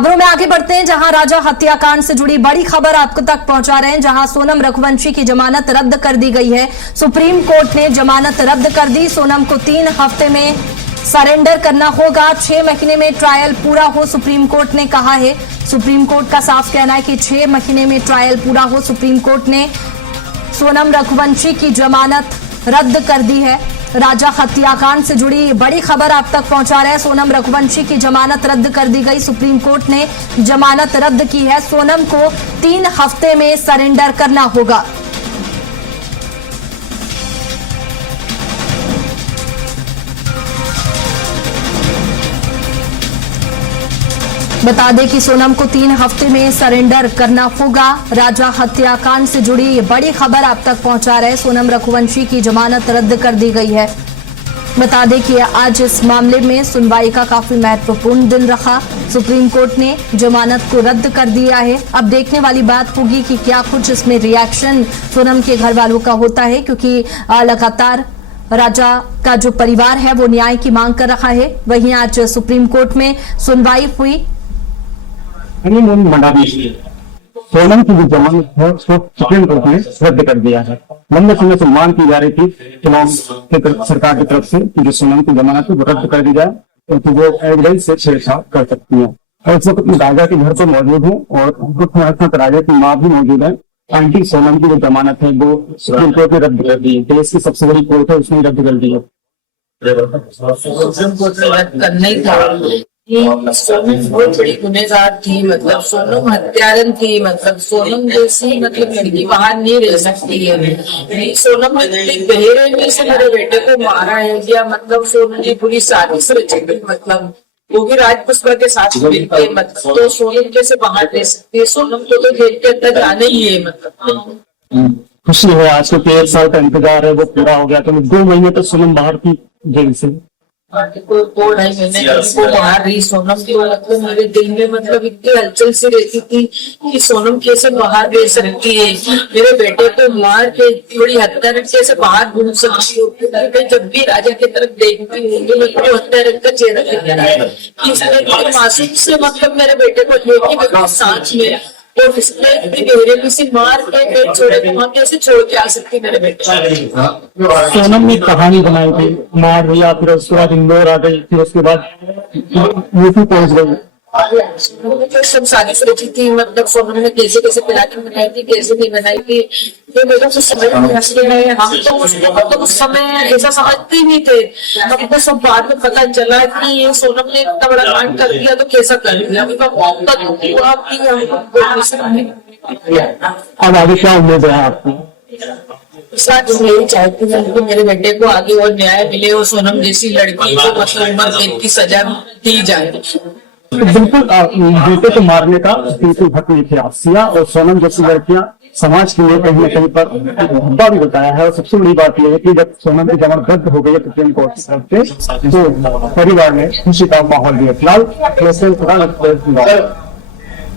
खबरों में आगे बढ़ते हैं, जहां राजा हत्याकांड से जुड़ी बड़ी खबर आपको तक पहुंचा रहे हैं। जहां सोनम रघुवंशी की जमानत रद्द कर दी गई है। सुप्रीम कोर्ट ने जमानत रद्द कर दी। सोनम को 3 हफ्ते में सरेंडर करना होगा। 6 महीने में ट्रायल पूरा हो, सुप्रीम कोर्ट ने कहा है। सुप्रीम कोर्ट का साफ कहना है कि 6 महीने में ट्रायल पूरा हो। सुप्रीम कोर्ट ने सोनम रघुवंशी की जमानत रद्द कर दी है। राजा हत्याकांड से जुड़ी बड़ी खबर आप तक पहुंचा रहे हैं। सोनम रघुवंशी की जमानत रद्द कर दी गई। सुप्रीम कोर्ट ने जमानत रद्द की है। सोनम को 3 हफ्ते में सरेंडर करना होगा। बता दें कि सोनम को 3 हफ्ते में सरेंडर करना होगा। राजा हत्याकांड से जुड़ी बड़ी खबर आप तक पहुंचा रहे हैं। सोनम रघुवंशी की जमानत रद्द कर दी गई है। बता दें कि आज इस मामले में सुनवाई का काफी महत्वपूर्ण दिन रहा। सुप्रीम कोर्ट ने जमानत को रद्द कर दिया है। अब देखने वाली बात होगी कि क्या कुछ इसमें रिएक्शन सोनम के घर वालों का होता है, क्योंकि लगातार राजा का जो परिवार है वो न्याय की मांग कर रहा है। वहीं आज सुप्रीम कोर्ट में सुनवाई हुई। हनीमून मंडादेश सोनम की जो जमानत है उसको सुप्रीम कोर्ट ने रद्द कर दिया है। लंबे समय से मांग की जा रही थी सरकार की तरफ से कि जो सोनम की जमानत है वो रद्द कर दी जाए, क्योंकि वो एविडेंस से छेड़छाड़ कर सकती है। और इस वक्त मैं राजा के घर पर मौजूद हूँ और राजा की माँ भी मौजूद है। आंटी सोनम की जो जमानत है वो सुप्रीम कोर्ट ने रद्द कर दी है। देश की सबसे बड़ी कोर्ट है, उसने रद्द कर दी है। सुप्रीम कोर्ट ने रद्द करना ही था। सोनम बहुत बड़ी गुनहगार थी, मतलब सोनम हत्यारन थी, मतलब सोनम जैसी मतलब लड़की बाहर नहीं रह सकती है। सोनम ने बहेरे से मेरे बेटे को मारा है या मतलब सोनम की पूरी साजिश रची गई, मतलब वो भी राजपुष्पा के साथ मिलते, मतलब तो सोनम कैसे बाहर रह सकती है। सोनम को तो जेल के अंदर जाना ही है। मतलब खुशी है आज को 1 साल का इंतजार है वो पूरा हो गया। तो 2 महीने तक सोनम बाहर थी जेल से। कोई 2-2.5 महीने को बाहर रही सोनम की, मतलब मेरे दिल में मतलब इतनी हलचल सी रहती थी कि सोनम कैसे बाहर रह सकती है। मेरे बेटे को मार के बड़ी हत्या कैसे बाहर घूम सकती है। जब भी राजा की तरफ देखती हूँ तो मेरे हत्या का चेहरा दिख रहा है कि इसने मासूम से मतलब मेरे बेटे को लेके सांस में और इसने इतनी गहरे से मार के पेट छोड़े, वहां कैसे छोड़ के आ सकती मेरे बेटे। सोनम ने कहानी बनाई थी, मार दिया, फिर उसके बाद इंदौर आ गई, फिर उसके बाद यूपी पहुंच गई। सब साजिश रची थी, मतलब सोनम ने कैसे कैसे प्लानिंग बनाई थी, कैसे नहीं बनाई थी, तो मेरे को समझ नहीं आती है। हम तो उसको मतलब उस समय ऐसा समझते ही नहीं थे। हमको सब बाद में पता चला कि ये सोनम ने इतना बड़ा कांड कर दिया तो कैसा कर दिया। अब आगे क्या उम्मीद है आपको? यही चाहती हूँ कि मेरे बेटे को आगे और न्याय मिले और सोनम जैसी लड़की को मतलब उम्र कैद की सजा दी जाए। बिल्कुल बेटे को मारने का बिल्कुल हक नहीं थे। सिया और सोनम जैसी लड़कियां समाज के लिए कहीं न कहीं पर मुद्दा भी बताया है। और सबसे बड़ी बात यह है कि जब सोनम की जमानत रद्द हो गई है सुप्रीम कोर्ट की तरफ से, तो परिवार ने खुशी का माहौल दिया। फिलहाल